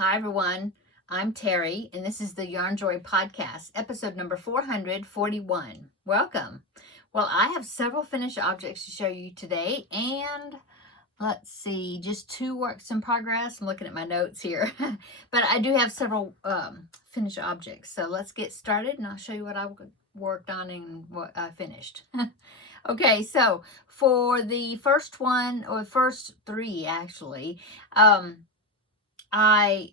Hi everyone, I'm Terry and this is the Yarn Joy Podcast, episode number 441. Welcome. Well, I have several finished objects to show you today and let's see, just 2 works in progress. I'm looking at my notes here, but I do have several finished objects. So let's get started and I'll show you what I worked on and what I finished. Okay, so for the first one, or first 3 actually, I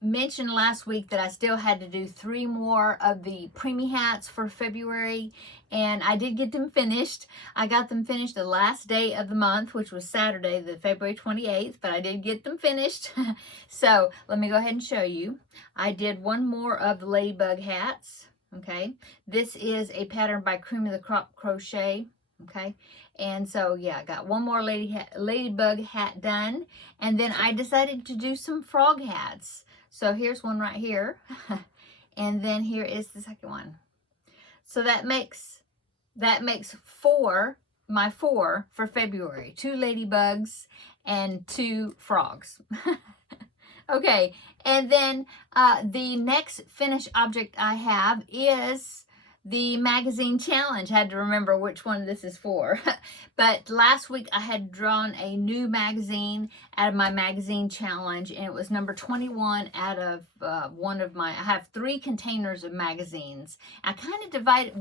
mentioned last week that I still had to do 3 more of the preemie hats for February, and I did get them finished. I got them finished the last day of the month, which was Saturday, the February 28th, but I did get them finished. So let me go ahead and show you. I did 1 more of the ladybug hats. Okay, this is a pattern by Cream of the Crop Crochet. Okay, and so yeah, I got 1 more ladybug hat done, and then I decided to do some frog hats. So here's one right here, and then here is the second one. So that makes 4, my 4 for February. 2 ladybugs and 2 frogs. Okay, and then the next finished object I have is the magazine challenge. I had to remember which one this is for. But last week I had drawn a new magazine out of my magazine challenge, and it was number 21 out of one of my, I have 3 containers of magazines. I kind of divided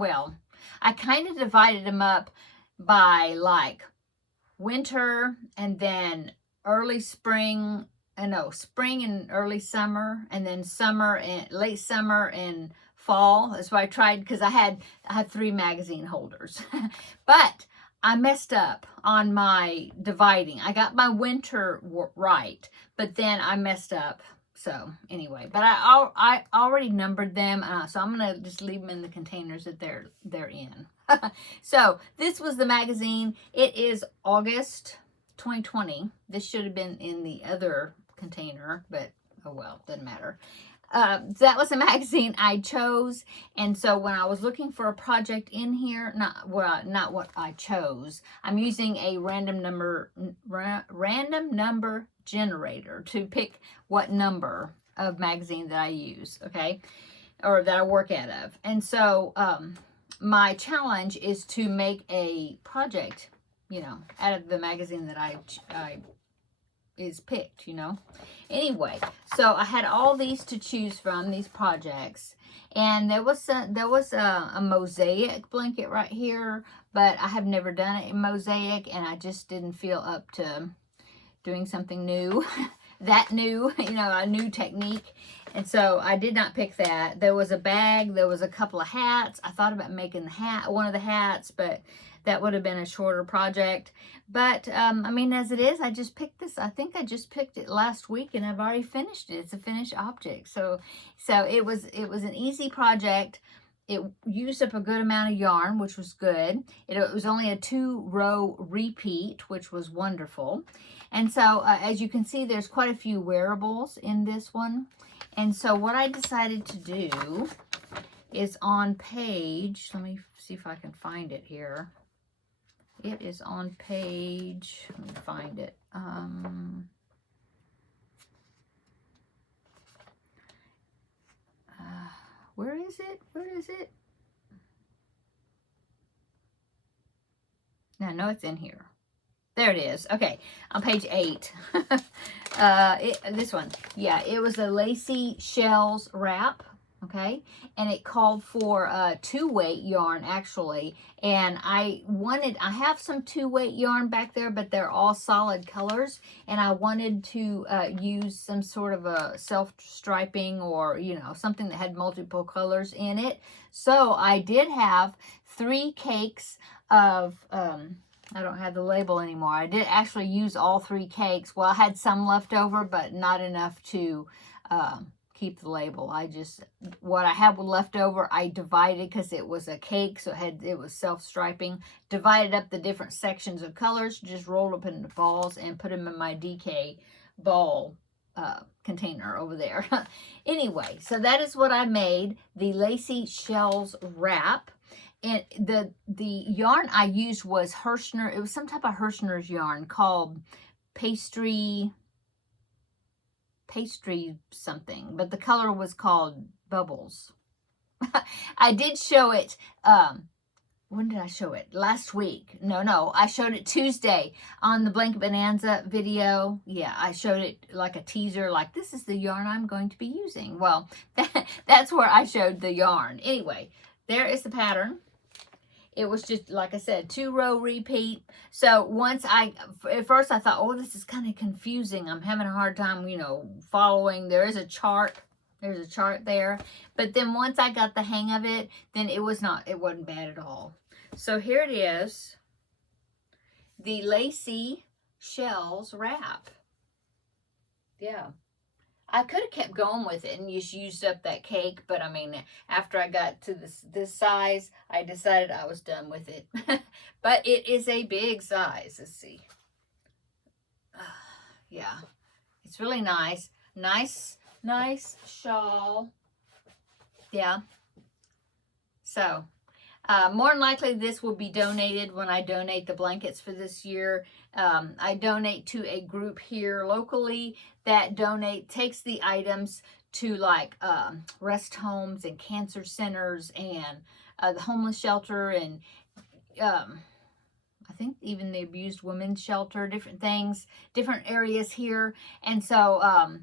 them up by like winter and then early spring, spring and early summer, and then summer and late summer and fall. That's why I tried, because I have 3 magazine holders. But I messed up on my dividing. I got my winter right, but then I messed up. So anyway, but I already numbered them, so I'm gonna just leave them in the containers that they're in. So this was the magazine. It is August 2020. This should have been in the other container, but oh well, doesn't matter. That was a magazine I chose, and so when I was looking for a project in here, not what I chose, I'm using a random number generator to pick what number of magazine that I use, okay, or that I work out of. And so my challenge is to make a project, out of the magazine that I is picked, Anyway, so I had all these to choose from, these projects, and there was a mosaic blanket right here, but I have never done it in mosaic, and I just didn't feel up to doing something new, a new technique, and so I did not pick that. There was a bag, there was a couple of hats. I thought about making one of the hats, but that would have been a shorter project. But as it is, I just picked this. I think I just picked it last week, and I've already finished it. It's a finished object. So it was an easy project. It used up a good amount of yarn, which was good. It was only a 2-row repeat, which was wonderful. And so as you can see, there's quite a few wearables in this one. And so what I decided to do is on page, let me see if I can find it here. It is on page, let me find it. Where is it? Where is it? No, it's in here. There it is. Okay, on page 8. This one. Yeah, it was a lacy shells wrap. Okay, and it called for 2-weight yarn actually, and I have some 2-weight yarn back there, but they're all solid colors, and I wanted to use some sort of a self-striping, or something that had multiple colors in it. So I did have 3 cakes of I don't have the label anymore. I did actually use all 3 cakes. Well, I had some left over, but not enough to keep the label. What I had left over, I divided, because it was a cake, so it was self-striping, divided up the different sections of colors, just rolled up into balls and put them in my DK ball container over there. Anyway, so that is what I made, the lacy shells wrap. And the yarn I used was Hirschner. It was some type of Hirschner's yarn called pastry pastry something, but the color was called Bubbles. I did show it, when did I show it? Last week. No, I showed it Tuesday on the Blanket Bonanza video. Yeah, I showed it like a teaser, like this is the yarn I'm going to be using. Well, that's where I showed the yarn. Anyway, there is the pattern. It was just, like I said, 2-row repeat. So once at first I thought, oh, this is kind of confusing. I'm having a hard time, you know, following. There is a chart. There's a chart there. But then once I got the hang of it, then it wasn't bad at all. So here it is. The Lacy Shells wrap. Yeah. I could have kept going with it and just used up that cake, but I mean, after I got to this size, I decided I was done with it. But it is a big size. Let's see. Yeah, it's really nice. Nice shawl. Yeah. So, more than likely, this will be donated when I donate the blankets for this year. I donate to a group here locally that takes the items to like rest homes and cancer centers and the homeless shelter and I think even the abused women's shelter, different things, different areas here. And so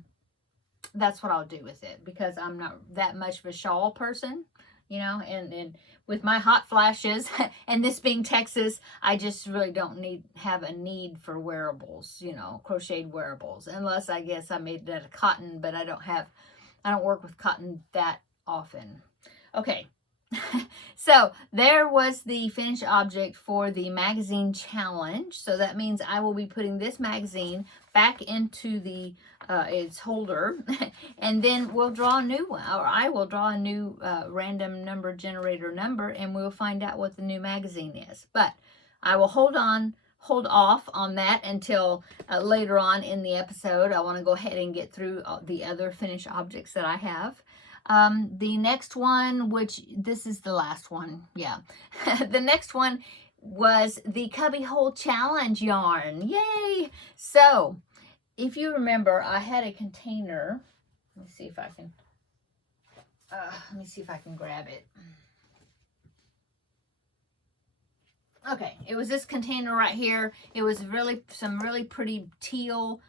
that's what I'll do with it because I'm not that much of a shawl person, you know, and with my hot flashes and this being Texas, I just really don't have a need for wearables, you know, crocheted wearables, unless I guess I made it out of cotton, but I don't work with cotton that often. Okay. So there was the finished object for the magazine challenge. So that means I will be putting this magazine back into its holder, and then we'll draw a new one, or I will draw a new random number generator number, and we'll find out what the new magazine is. But I will hold off on that until later on in the episode. I want to go ahead and get through the other finished objects that I have. The next one, which this is the last one, yeah. The next one was the Cubbyhole Challenge yarn. Yay! So, if you remember, I had a container. Let me see if I can grab it. Okay, it was this container right here. It was some really pretty teal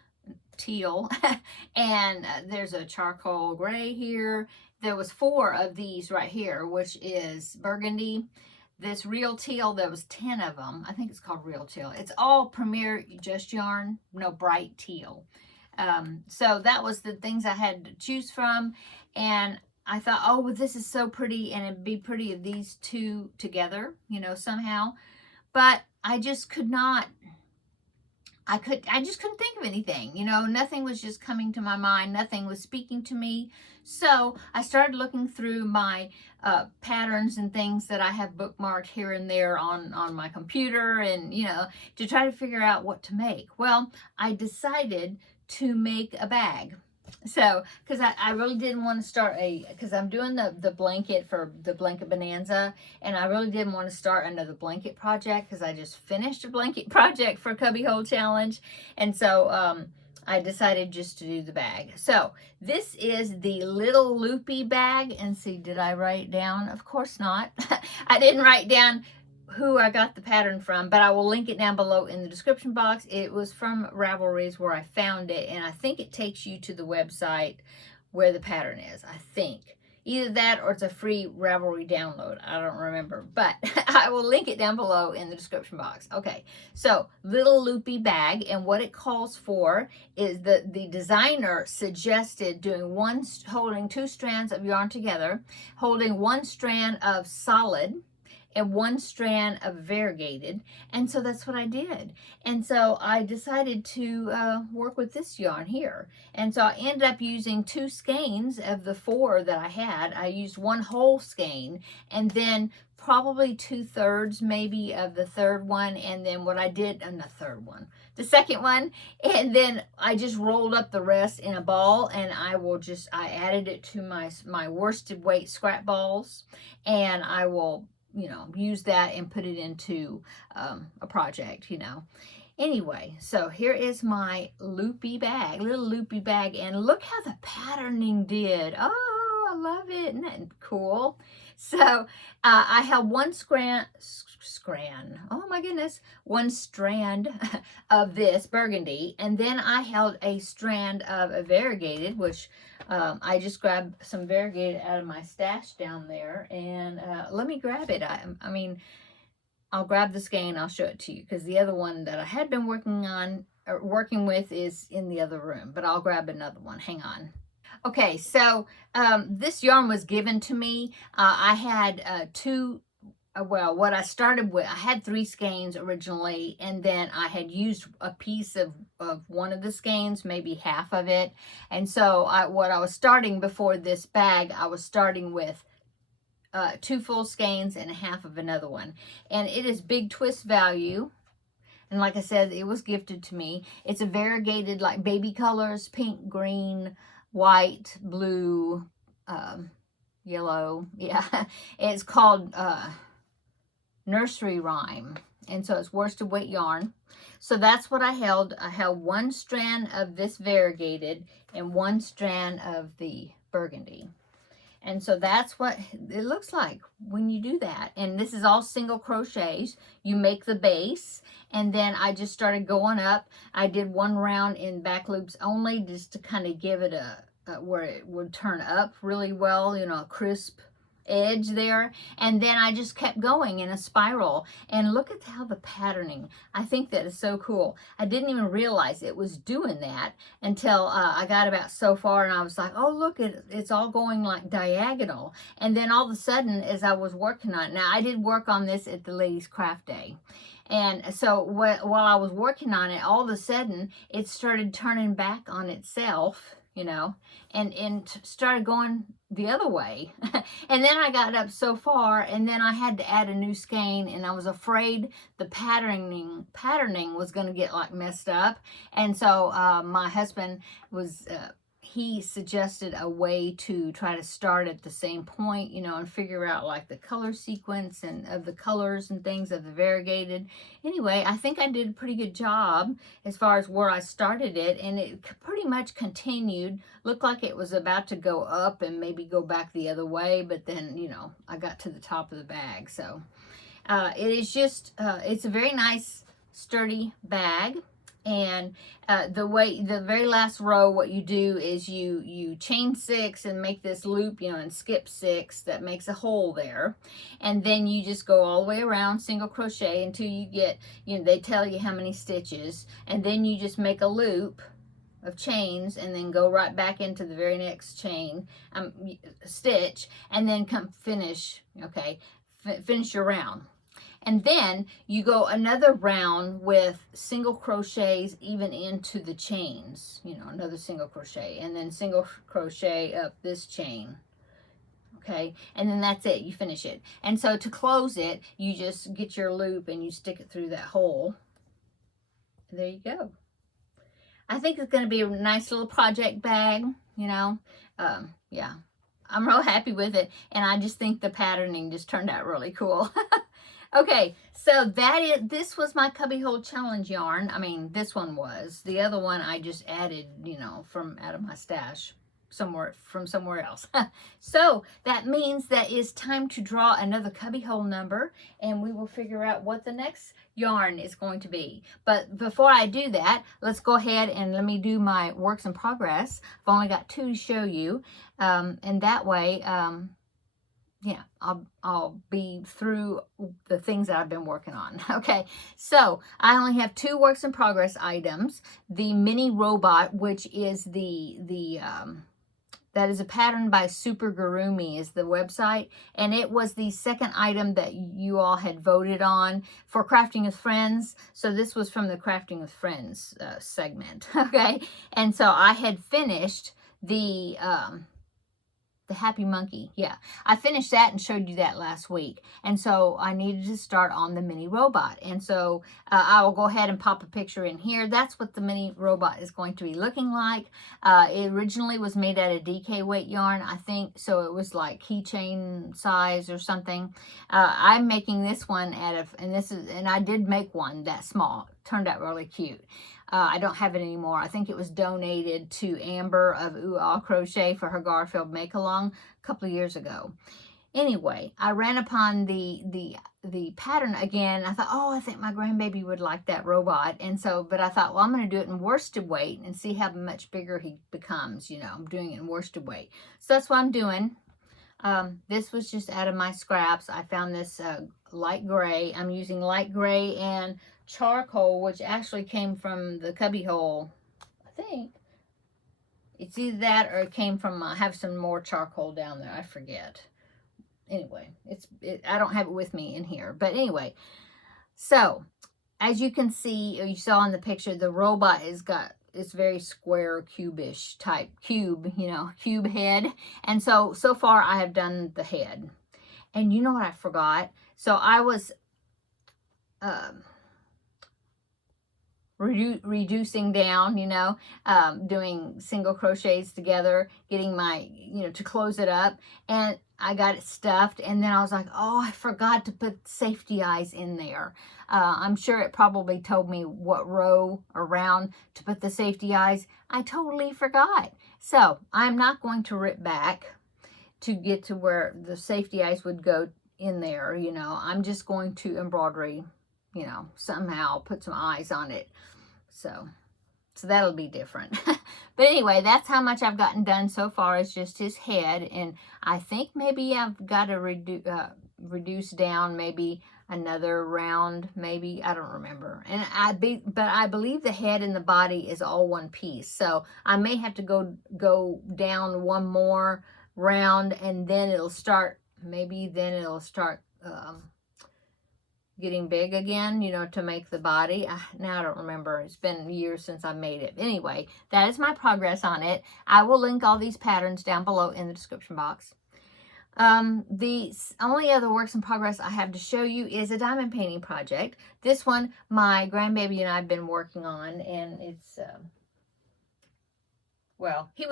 and there's a charcoal gray here. There was 4 of these right here, which is burgundy. This real teal, there was 10 of them. I think it's called real teal. It's all Premier Just Yarn, no bright teal. So that was the things I had to choose from, and I thought, oh, well, this is so pretty, and it'd be pretty if these two together, you know, somehow. But I just could not. I just couldn't think of anything, you know, nothing was just coming to my mind. Nothing was speaking to me. So I started looking through my patterns and things that I have bookmarked here and there on my computer and, you know, to try to figure out what to make. Well, I decided to make a bag. So, because I really didn't want to start because I'm doing the blanket for the Blanket Bonanza, and I really didn't want to start another blanket project because I just finished a blanket project for Cubbyhole Challenge, and so I decided just to do the bag. So, this is the little loopy bag, and see, did I write down? Of course not. I didn't write down who I got the pattern from, but I will link it down below in the description box. It was from Ravelry's where I found it, and I think it takes you to the website where the pattern is. I think either that or it's a free Ravelry download. I don't remember, but I will link it down below in the description box. Okay, so little loopy bag, and what it calls for is the designer suggested holding 2 strands of yarn together, holding 1 strand of solid and 1 strand of variegated, and so that's what I did. And so I decided to work with this yarn here, and so I ended up using 2 skeins of the 4 that I had. I used 1 whole skein, and then probably 2/3 maybe of the 3rd one, and then what I did on the 2nd one, and then I just rolled up the rest in a ball, and I added it to my worsted weight scrap balls, and I will, you know, use that and put it into a project, you know. Anyway, so here is my loopy bag, little loopy bag, and look how the patterning did. Oh, I love it. Isn't that cool? So I have one oh my goodness, one strand of this burgundy, and then I held a strand of a variegated, which I just grabbed some variegated out of my stash down there, and let me grab it. I mean, I'll grab the skein, I'll show it to you, because the other one that I had been working with is in the other room, but I'll grab another one. Hang on. Okay, so this yarn was given to me. I had well, what I started with, I had 3 skeins originally, and then I had used a piece of one of the skeins, maybe half of it. And so what I was starting before this bag, I was starting with 2 full skeins and a half of another one. And it is big twist value. And like I said, it was gifted to me. It's a variegated, like baby colors, pink, green, white, blue, yellow. Yeah, it's called Nursery Rhyme. And so it's worsted weight yarn. So that's what I held. I held 1 strand of this variegated and 1 strand of the burgundy. And so that's what it looks like when you do that. And this is all single crochets. You make the base, and then I just started going up. I did 1 round in back loops only, just to kind of give it where it would turn up really well, you know, a crisp edge there. And then I just kept going in a spiral, and look at how the patterning, I think that is so cool. I didn't even realize it was doing that until I got about so far, and I was like, oh look, it's all going like diagonal. And then all of a sudden, as I was working on it, now I did work on this at the ladies craft day, and so while I was working on it, all of a sudden it started turning back on itself, you know, and started going the other way. And then I got up so far, and then I had to add a new skein, and I was afraid the patterning was going to get like messed up. And so my husband was he suggested a way to try to start at the same point, you know, and figure out like the color sequence and of the colors and things of the variegated. Anyway, I think I did a pretty good job as far as where I started it, and it pretty much continued. Looked like it was about to go up and maybe go back the other way, but then, you know, I got to the top of the bag. So it is just, it's a very nice, sturdy bag. And the very last row, what you do is you chain 6 and make this loop, you know, and skip 6 that makes a hole there. And then you just go all the way around single crochet until you get, you know, they tell you how many stitches. And then you just make a loop of chains and then go right back into the very next chain, stitch, and then come finish, okay, finish your round. And then you go another round with single crochets even into the chains, you know, another single crochet, and then single crochet up this chain. Okay, and then that's it, you finish it. And so to close it, you just get your loop and you stick it through that hole. And there you go. I think it's going to be a nice little project bag, you know. Yeah, I'm real happy with it, and I just think the patterning just turned out really cool. Okay, so this was my Cubbyhole challenge yarn. I mean, this one was. The other one I just added, you know, from out of my stash from somewhere else. So that means that it's time to draw another Cubbyhole number, and we will figure out what the next yarn is going to be. But before I do that, let's go ahead and let me do my works in progress. I've only got 2 to show you, and that way, yeah, I'll be through the things that I've been working on. Okay, so I only have 2 works in progress items. The mini robot, which is that is a pattern by Super Gurumi is the website, and it was the second item that you all had voted on for Crafting with Friends. So this was from the Crafting with Friends segment, okay? And so I had finished the Happy Monkey. Yeah, I finished that and showed you that last week. And so I needed to start on the mini robot. And so I will go ahead and pop a picture in here. That's what the mini robot is going to be looking like. It originally was made out of DK weight yarn, I think. So it was like keychain size or something. I'm making this one out of, and I did make one that small. turned out really cute. I don't have it anymore. I think it was donated to Amber of Ooh Ah Crochet for her Garfield make-along a couple of years ago. Anyway, I ran upon the pattern again. I thought, oh, I think my grandbaby would like that robot. And so, but I thought, well, I'm going to do it in worsted weight and see how much bigger he becomes. You know, I'm doing it in worsted weight. So that's what I'm doing. This was just out of my scraps. I found this light gray. I'm using light gray and charcoal, which actually came from the Cubbyhole, I think. It's either that or it came from, I have some more charcoal down there. I forget. Anyway, I don't have it with me in here. But anyway, so as you can see, or you saw in the picture, the robot has got, it's very square, cubish type cube, you know, cube head. And so far I have done the head. And you know what I forgot? So I was reducing down, you know, doing single crochets together, getting my, you know, to close it up. And I got it stuffed, and then I was like, oh, I forgot to put safety eyes in there. I'm sure it probably told me what row around to put the safety eyes. I totally forgot. So I'm not going to rip back to get to where the safety eyes would go in there, you know. I'm just going to embroidery, you know, somehow put some eyes on it. So that'll be different. But anyway, that's how much I've gotten done so far. It's just his head. And I think maybe I've got to reduce down maybe another round, maybe. I don't remember. And but I believe the head and the body is all one piece. So I may have to go down one more round, and then it'll start, maybe then it'll start getting big again, you know, to make the body. Now I don't remember. It's been years since I made it. Anyway, that is my progress on it. I will link all these patterns down below in the description box. The only other works in progress I have to show you is a diamond painting project. This one, my grandbaby and I have been working on, and it's, well, he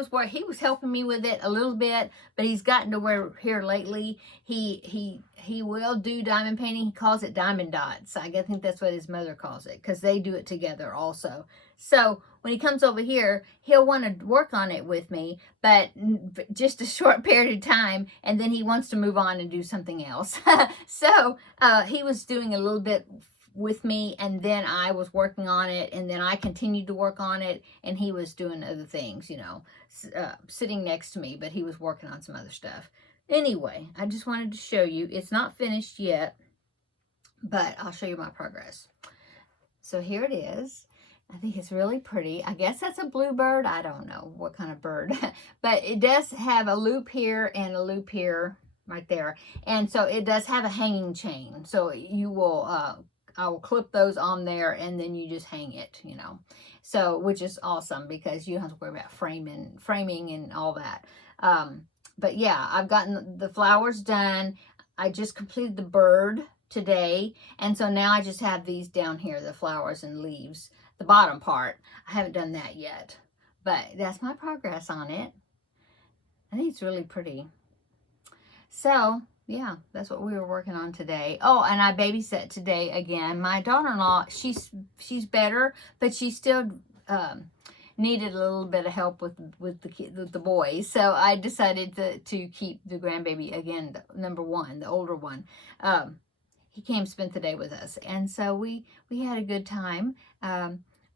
was helping me with it a little bit, but he's gotten to where here lately he will do diamond painting. He calls it diamond dots. I think that's what his mother calls it, because they do it together also. So when he comes over here, he'll want to work on it with me, but just a short period of time, and then he wants to move on and do something else. So he was doing a little bit with me, and then I was working on it, and then I continued to work on it, and he was doing other things, you know, sitting next to me, but he was working on some other stuff. Anyway, I just wanted to show you. It's not finished yet, but I'll show you my progress. So here it is. I think it's really pretty. I guess that's a bluebird. I don't know what kind of bird, but it does have a loop here and a loop here right there. And so it does have a hanging chain. So you will, I will clip those on there, and then you just hang it, you know. So, which is awesome, because you don't have to worry about framing and all that. But yeah, I've gotten the flowers done. I just completed the bird today. And so now I just have these down here, the flowers and leaves, the bottom part. I haven't done that yet, but that's my progress on it. I think it's really pretty. So yeah, that's what we were working on today. Oh, and I babysat today again. My daughter-in-law, she's better, but she still needed a little bit of help with the boys. So I decided to keep the grandbaby again, number one, the older one. He came spent the day with us, and so we had a good time.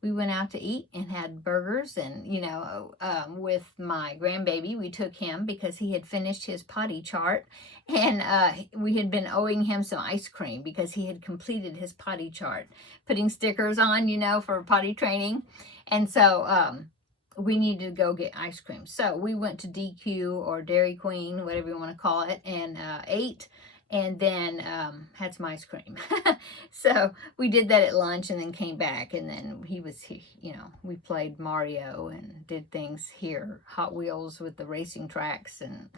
We went out to eat and had burgers, and, you know, with my grandbaby, we took him because he had finished his potty chart, and we had been owing him some ice cream because he had completed his potty chart, putting stickers on, you know, for potty training. And so we needed to go get ice cream. So we went to DQ or Dairy Queen, whatever you want to call it, and ate, and then had some ice cream. So we did that at lunch, and then came back, and then he was, you know, we played Mario and did things here, Hot Wheels with the racing tracks. And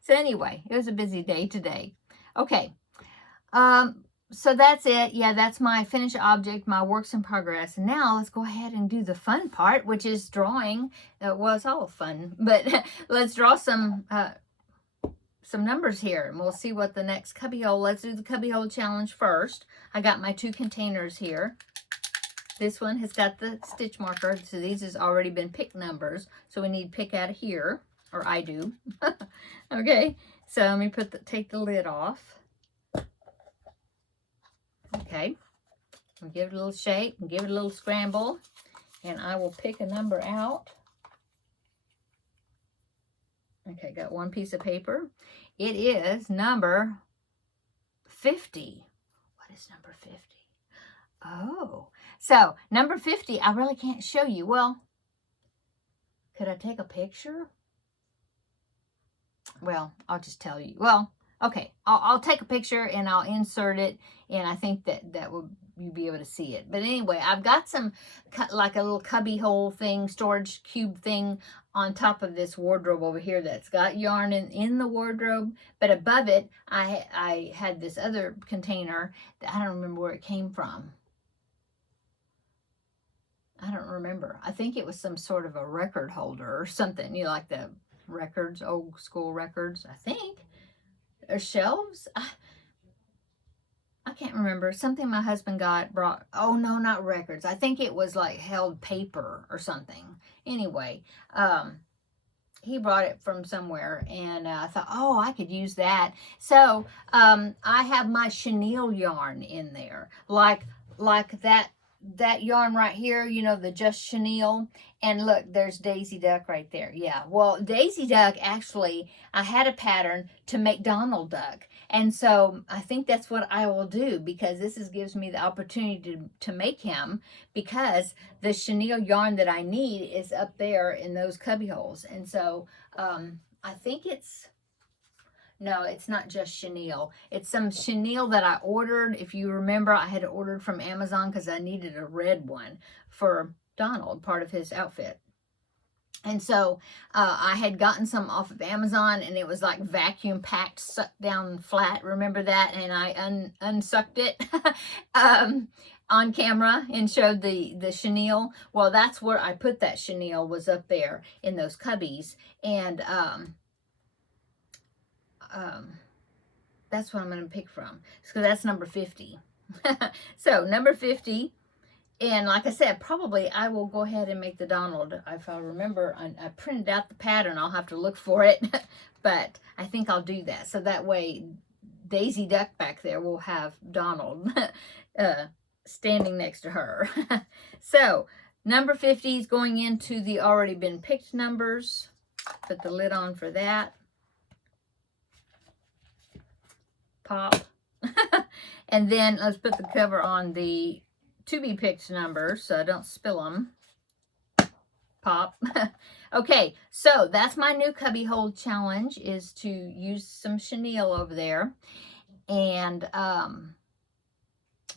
so anyway, it was a busy day today. Okay, so that's it. Yeah, that's my finished object, my works in progress. And now let's go ahead and do the fun part, which is drawing. Well, it's all fun, but let's draw some numbers here, and we'll see what the next cubbyhole. Let's do the cubbyhole challenge first. I got my 2 containers here. This one has got the stitch marker. So these has already been picked numbers. So we need to pick out of here, or I do. Okay, so let me take the lid off. Okay, we'll give it a little shake and give it a little scramble. And I will pick a number out. Okay, got one piece of paper. It is number 50. What is number 50? Oh, so number 50, I really can't show you. Well, could I take a picture? Well, I'll just tell you. Well, okay, I'll take a picture and I'll insert it, and I think that will you be able to see it. But anyway, I've got some like a little cubby hole thing, storage cube thing on top of this wardrobe over here that's got yarn in the wardrobe, but above it I had this other container that I don't remember where it came from. I don't remember. I think it was some sort of a record holder or something, you know, like the records, old school records, I think. Or shelves? I can't remember. Something my husband brought. Oh, no, not records. I think it was like held paper or something. Anyway, he brought it from somewhere, and I thought, oh, I could use that. So I have my chenille yarn in there, like that yarn right here, you know, the just chenille. And look, there's Daisy Duck right there. Yeah, well, Daisy Duck, actually, I had a pattern to make Donald Duck. And so I think that's what I will do, because this gives me the opportunity to make him, because the chenille yarn that I need is up there in those cubby holes. And so I think no, it's not just chenille. It's some chenille that I ordered. If you remember, I had ordered from Amazon because I needed a red one for Donald, part of his outfit. And so I had gotten some off of Amazon, and it was like vacuum packed, sucked down flat. Remember that? And I unsucked it on camera and showed the chenille. Well, that's where I put that chenille, was up there in those cubbies. And that's what I'm going to pick from. So that's number 50. So number 50. And like I said, probably I will go ahead and make the Donald. If I remember, I printed out the pattern. I'll have to look for it. But I think I'll do that. So that way, Daisy Duck back there will have Donald standing next to her. So number 50 is going into the already been picked numbers. Put the lid on for that. Pop. And then let's put the cover on the to be picked numbers so I don't spill them. Pop. Okay, so that's my new cubby hole challenge, is to use some chenille over there. And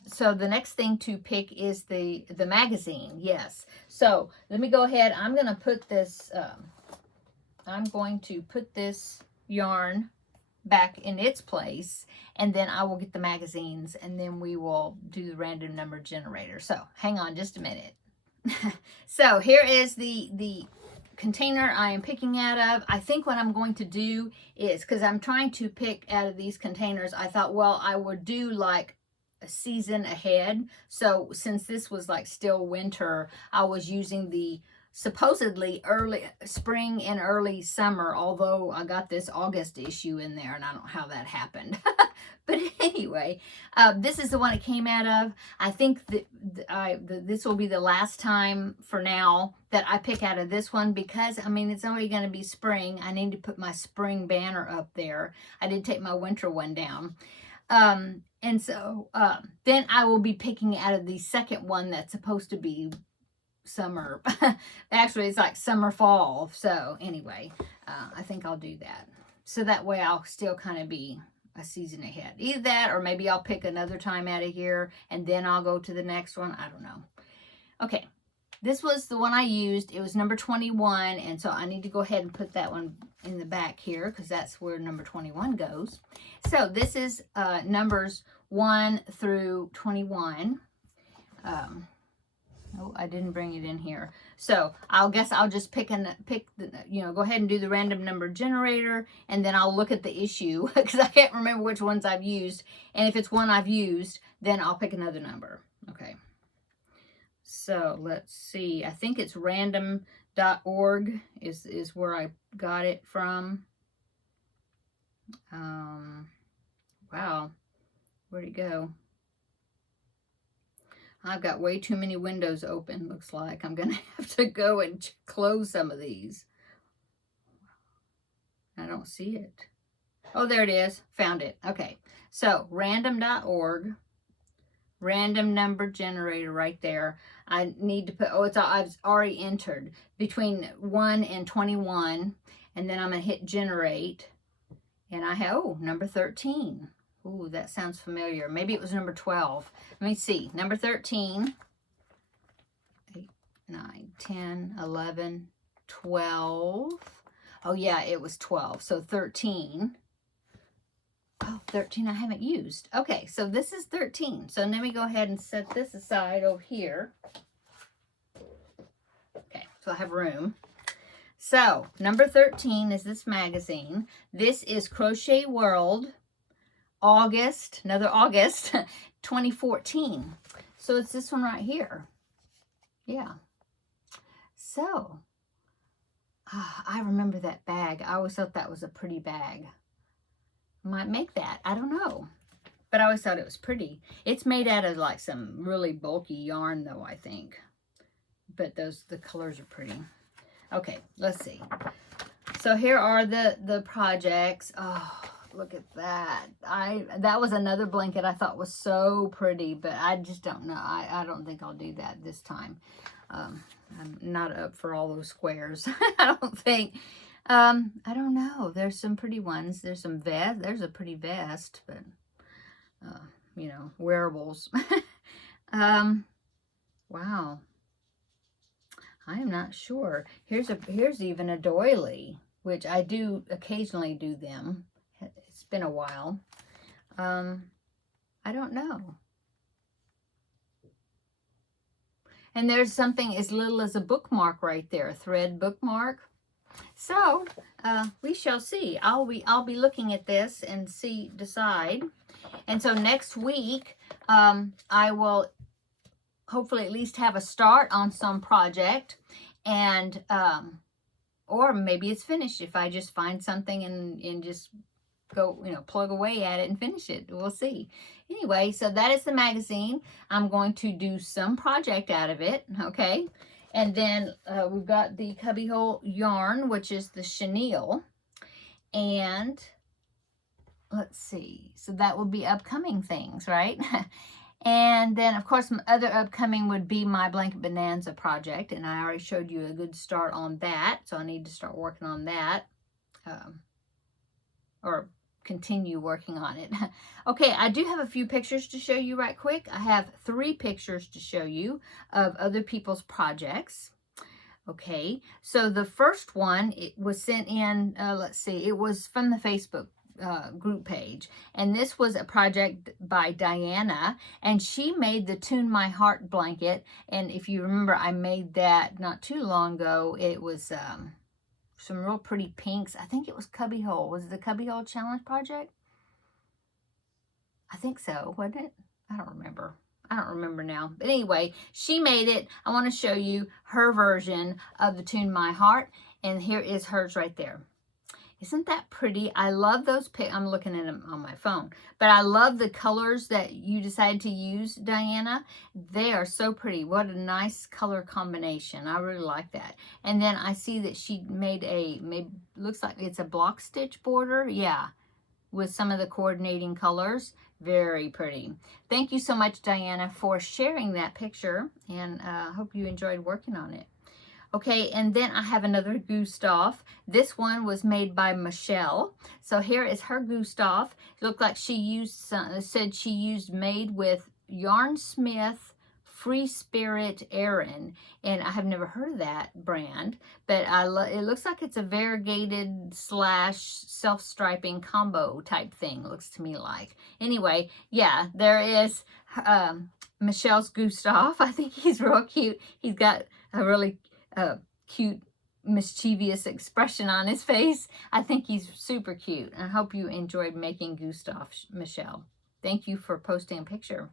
so the next thing to pick is the magazine. Yes. So let me go ahead. I'm going to put this yarn back in its place, and then I will get the magazines, and then we will do the random number generator. So hang on just a minute. So here is the container I am picking out of. I think what I'm going to do is, because I'm trying to pick out of these containers, I thought, well, I would do like a season ahead. So since this was like still winter, I was using the supposedly early spring and early summer, although I got this August issue in there, and I don't know how that happened. But anyway, this is the one it came out of. I think that this will be the last time for now that I pick out of this one, because, I mean, it's only going to be spring. I need to put my spring banner up there. I did take my winter one down. And so then I will be picking out of the second one that's supposed to be summer. Actually, it's like summer fall. So anyway, I think I'll do that, so that way I'll still kind of be a season ahead. Either that, or maybe I'll pick another time out of here and then I'll go to the next one. I don't know. Okay, this was the one I used. It was number 21, and so I need to go ahead and put that one in the back here, because that's where number 21 goes. So this is numbers 1 through 21. Oh, I didn't bring it in here. So I'll just pick go ahead and do the random number generator, and then I'll look at the issue, because I can't remember which ones I've used. And if it's one I've used, then I'll pick another number. Okay. So let's see. I think it's random.org is where I got it from. Wow. Where'd it go? I've got way too many windows open, looks like. I'm going to have to go and close some of these. I don't see it. Oh, there it is. Found it. Okay. So, random.org. Random number generator right there. I need to put, I've already entered between 1 and 21. And then I'm going to hit generate. And I have, number 13. Ooh, that sounds familiar. Maybe it was number 12. Let me see. Number 13. 8, 9, 10, 11, 12. Oh, yeah, it was 12. So 13. Oh, 13 I haven't used. Okay, so this is 13. So let me go ahead and set this aside over here. Okay, so I have room. So, number 13 is this magazine. This is Crochet World, August, another August, 2014. So, it's this one right here. Yeah. So, I remember that bag. I always thought that was a pretty bag. Might make that. I don't know. But I always thought it was pretty. It's made out of like some really bulky yarn though, I think. But the colors are pretty. Okay, let's see. So here are the projects. Oh, look at that. That was another blanket I thought was so pretty, but I just don't know. I don't think I'll do that this time. I'm not up for all those squares. I don't think. I don't know. There's some pretty ones. There's some vest. There's a pretty vest, but you know, wearables. Wow. I am not sure. Here's even a doily, which I do occasionally do them. It's been a while. I don't know. And there's something as little as a bookmark right there, a thread bookmark. So we shall see. I'll be looking at this and decide. And so next week I will hopefully at least have a start on some project, and or maybe it's finished if I just find something and just go, you know, plug away at it and finish it. We'll see. Anyway, so that is the magazine. I'm going to do some project out of it, okay? And then we've got the Cubbyhole yarn, which is the chenille. And let's see. So that will be upcoming things, right? And then, of course, other upcoming would be my Blanket Bonanza project. And I already showed you a good start on that. So I need to start working on that. Or continue working on it. Okay, I do have a few pictures to show you right quick. I have 3 pictures to show you of other people's projects. Okay, so the first one, it was sent in, let's see, it was from the Facebook group page, and this was a project by Diana, and she made the Tune My Heart blanket. And if you remember, I made that not too long ago. It was some real pretty pinks. I think it was Cubbyhole. Was it the Cubbyhole Challenge project? I think so, wasn't it? I don't remember. I don't remember now. But anyway, she made it. I want to show you her version of the Tune My Heart, and here is hers right there. Isn't that pretty? I love those I'm looking at them on my phone. But I love the colors that you decided to use, Diana. They are so pretty. What a nice color combination. I really like that. And then I see that she made looks like it's a block stitch border. Yeah, with some of the coordinating colors. Very pretty. Thank you so much, Diana, for sharing that picture. And I hope you enjoyed working on it. Okay, and then I have another Gustav. This one was made by Michelle. So here is her Gustav. It looked like she used, said she used made with Yarn Smith Free Spirit Aran. And I have never heard of that brand, but it looks like it's a variegated / self-striping combo type thing, looks to me like. Anyway, yeah, there is Michelle's Gustav. I think he's real cute. He's got a really cute, mischievous expression on his face. I think he's super cute. I hope you enjoyed making Gustav, Michelle. Thank you for posting a picture.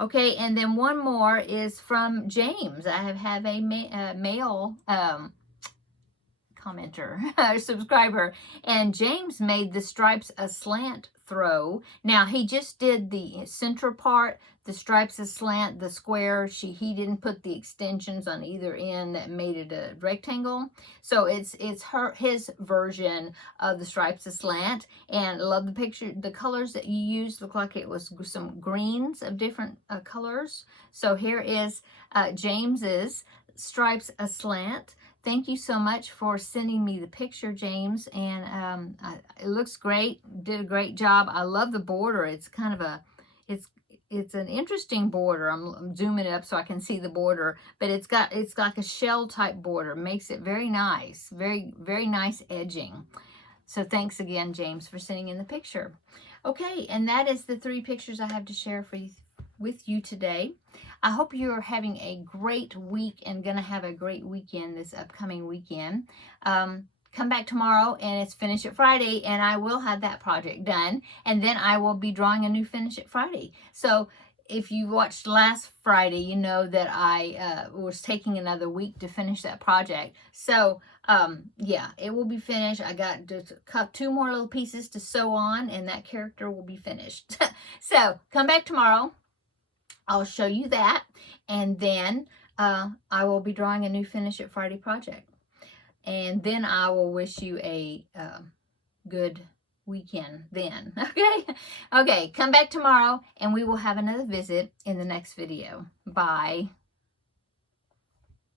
Okay, and then one more is from James. I have a male commenter, subscriber, and James made the stripes a slant throw. Now he just did the center part, the stripes a slant, the square. He didn't put the extensions on either end that made it a rectangle. So it's his version of the stripes a slant. And I love the picture. The colors that you used look like it was some greens of different colors. So here is James's stripes a slant. Thank you so much for sending me the picture, James, and it looks great. Did a great job. I love the border. It's kind of it's an interesting border. I'm zooming it up so I can see the border, but it's like a shell type border. Makes it very nice, very nice edging. So thanks again, James, for sending in the picture. Okay, and that is the 3 pictures I have to share with you today. I hope you're having a great week and going to have a great weekend this upcoming weekend. Come back tomorrow and it's Finish It Friday, and I will have that project done, and then I will be drawing a new Finish It Friday. So if you watched last Friday, you know that I was taking another week to finish that project. So yeah, it will be finished. I got to cut 2 more little pieces to sew on, and that character will be finished. So come back tomorrow. I'll show you that, and then I will be drawing a new Finish It Friday project. And then I will wish you a good weekend then. Okay? Okay, come back tomorrow, and we will have another visit in the next video. Bye.